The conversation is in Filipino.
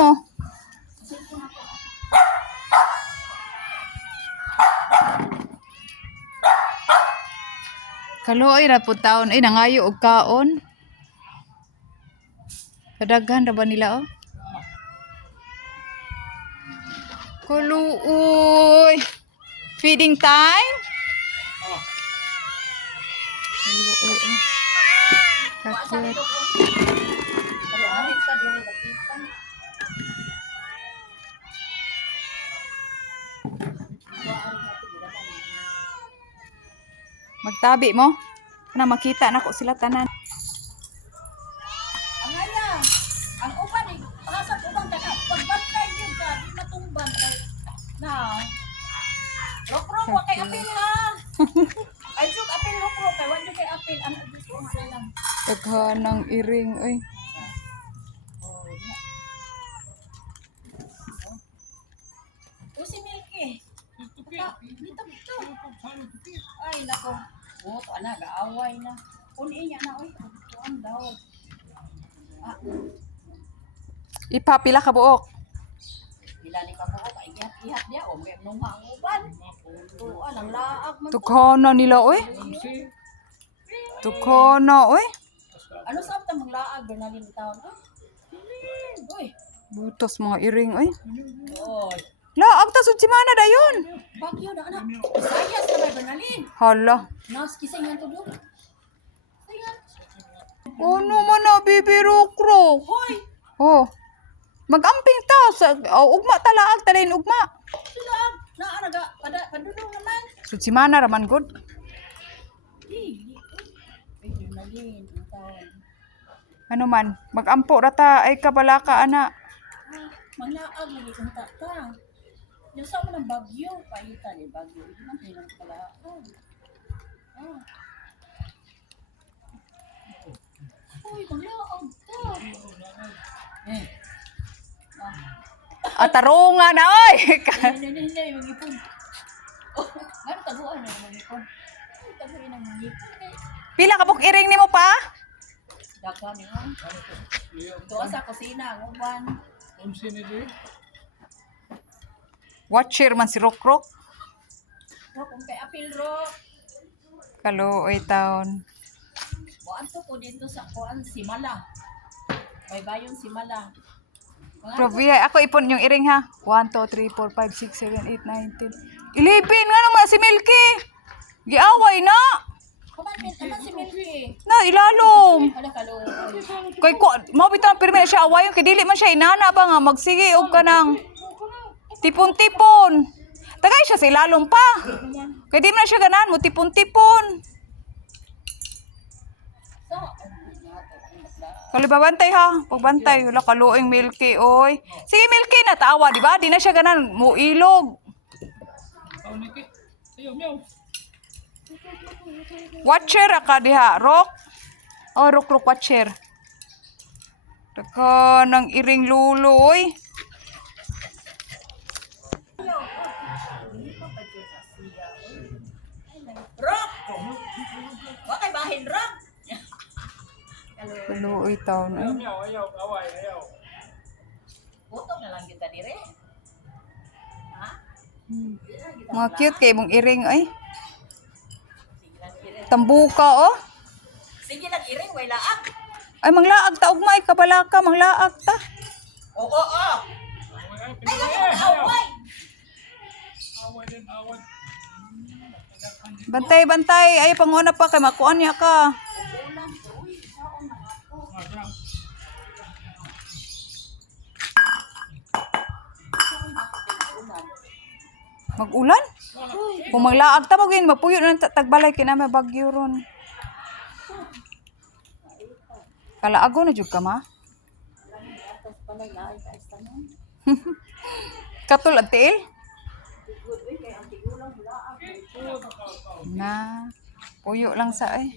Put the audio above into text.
mo? Kaluoy ra pud taon ay nangayo og kaon. Kadaghan ra ba nila oh? Kaluoy. Feeding time? Kaluoy. Kakit. Magtabi mo na makita na ko sila tanan. Ang aya, ang uban ni pasag ubang kana pagbantay gyud ka di matumban kay na. Rok-rok wa kay apil ha. Ay suk apil rok-rok kay wa jud kay apil ang gusto mo lang. Daghanang iring oy. O si Milky. Dito. Ay nako. Oh, to ana gaaway na. Uni niya na oy. Kuan daw. Ipapila ka buok. Bilali ka ko kay ihat dia o may nung ang uban. Tuan ang laag man. Tukhana nila oy. Tukhana oy. Ano sa ta maglaag Bernalin taon? Oy. Butos mga iring oy. Oy. Laag ta sud simana dayon. Bagyo na anak. Sayas na ba Bernalin? Hala. Nas kisay yan tudok. Sayas. Ano man na bibirokro? Hoy. Oh. Magamping ta sa ugma talaag talain ugma. Sila na naga padulong naman. Sud simana raman gud. Ay Bernalin taon. Ano man, magampo rata ay kabalaka ana. Manglaag lagi kung ta. Yung sa mo ng bagyo, paita ni bagyo. Hindi man hinang pala. Uy, manglaag ta. Atarungan na oy. Hindi, magipon. Oh, ano taguan na magipon? Taguan na magipon. Pila ka pok iring nimo pa? Daka ni mo. Doon sa kusina, nguban. Watcher man si Rokrok. Ro, kung kay apil ro. Kaluoy taon. Buwan to ko dito sa kuan Simala. May bayon Simala. Grabe ay ako ipon yung iring ha. 1 2 3 4 5 6 7 8 9 10. 11 nga naman si Milky. Giaway na. Kuman si Milky. Na ilalom. Ala kalo. Kay ko mo bitaw pirmi siya awayon kay dili man siya inana ba nga magsige og kanang tipon-tipon. Tagay siya sa ilalom pa. Kay di man siya ganan mo tipon-tipon. Kalibabantay ha, pagbantay wala kaluoy Milky oy. Sige Milky na tawa di ba? Di na siya ganan mo ilog. Watcher ka diha, Rock. Oh, Rock watcher. Taka nang iring luloy. Rock! Wakay bahin rock! Luloy taon ay. Utong na lang kita dire. Ha? Mga cute kay mong iring ay. Sige lang iring. Tambuka oh. Sige lang iring, way laak. Ay manglaag ta ugma ay kabalaka manglaag ta. Oo. Ay, away! Bantay ay panguna pa kay makuan niya ka. Mag-ulan? Kung maglaag ta magin mapuyo nang tagbalay kinama bagyo ron. Kalaago na jud ka ma? Katul at tiil? Na, puyo lang sa ay.